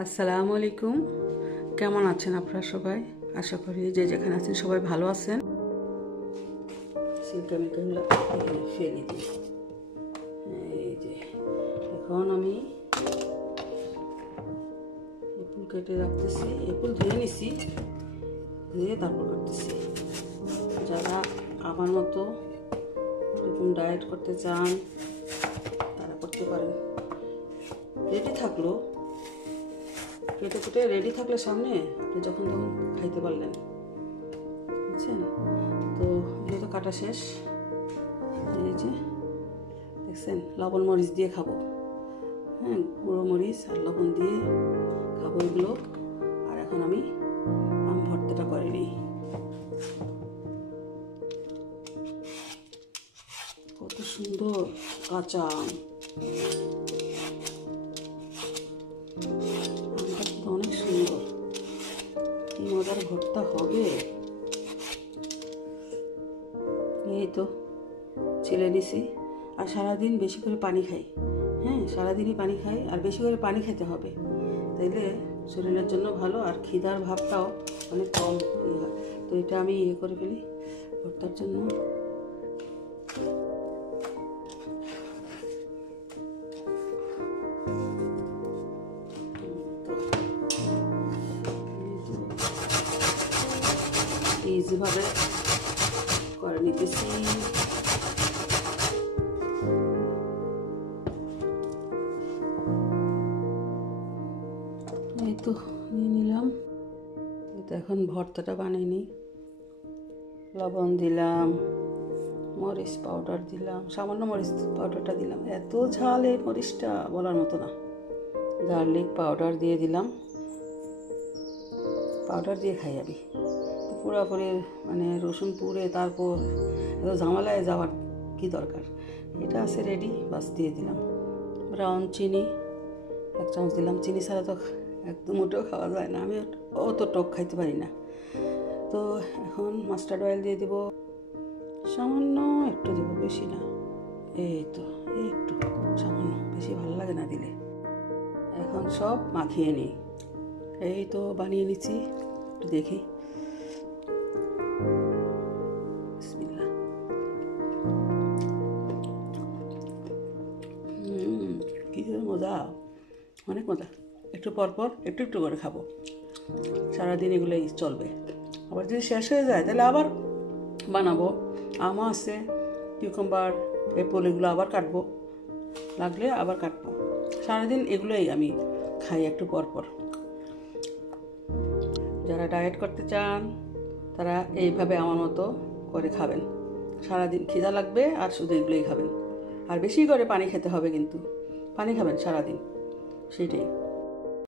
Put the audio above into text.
আসসালামু আলাইকুম। কেমন আছেন আপনারা সবাই? আশা করি যে যেখানে আছেন সবাই ভালো আছেন। সিল্কা মিল্কাগুলো ফেলে দিই। এই যে এখন আমি এপুল কেটে রাখতেছি, এপুল ধুয়ে নিছি, ধুয়ে তারপর করতেছি। যারা আমার মতো এরকম ডায়েট করতে চান তারা করতে পারেন। রেডি থাকলো, কেটে কেটে রেডি থাকলে সামনে আপনি যখন তখন খাইতে পারলেন, বুঝছেন? তো যেহেতু কাটা শেষ, এই যে দেখছেন লবণ মরিচ দিয়ে খাবো। হ্যাঁ, গুঁড়ো মরিচ আর লবণ দিয়ে খাবো এগুলো। আর এখন আমি আম ভর্তাটা করে নিই। কত সুন্দর কাঁচা আম, আমটা কিন্তু অনেক সুন্দর। কি মজার ভর্তা হবে। এই তো ছেলে নিছি। আর সারাদিন বেশি করে পানি খাই। হ্যাঁ, সারাদিনই পানি খাই, আর বেশি করে পানি খেতে হবে, তাইলে শরীরের জন্য ভালো, আর খিদার ভাবটাও অনেক কম হয়। তো এটা আমি করে ফেলি ভর্তার জন্য। ইজিভাবে করে নিতেছি। এই তো নিয়ে নিলাম। তো এখন ভর্তাটা বানিয়ে নিই। লবণ দিলাম, মরিচ পাউডার দিলাম, সামান্য মরিচ পাউডারটা দিলাম। এত ঝাল এই মরিচটা বলার মতো না। গার্লিক পাউডার দিয়ে দিলাম। পাউডার দিয়ে খাই আমি। তো পুরোপুরি মানে রসুন পুড়ে তারপর এত ঝামেলায় যাওয়ার কি দরকার। এটা আছে রেডি, বাস দিয়ে দিলাম। ব্রাউন চিনি 1 চামচ দিলাম। চিনি ছাড়া তো একদম মোটেও খাওয়া যায় না, আমি অত টক খাইতে পারি না। তো এখন মাস্টার্ড অয়েল দিয়ে দিব, সামান্য একটু দেব, বেশি না। এই তো একটু সামান্য, বেশি ভালো লাগে না দিলে। এখন সব মাখিয়ে নিই। এই তো বানিয়ে নিচ্ছি, একটু দেখি। বিসমিল্লাহ। কি মজা, অনেক মজা। একটু পরপর একটু একটু করে খাবো, সারাদিন এগুলোই চলবে। আবার যদি শেষ হয়ে যায় তাহলে আবার বানাবো। আমও আছে, কিউকাম্বার, এপল, এগুলো আবার কাটবো, লাগলে আবার কাটবো। সারাদিন এগুলোই আমি খাই একটু পরপর। যারা ডায়েট করতে চান তারা এইভাবে আমার মতো করে খাবেন। সারাদিন খিদা লাগবে আর শুধু এগুলোই খাবেন। আর বেশি করে পানি খেতে হবে, কিন্তু পানি খাবেন সারাদিন, সেটাই।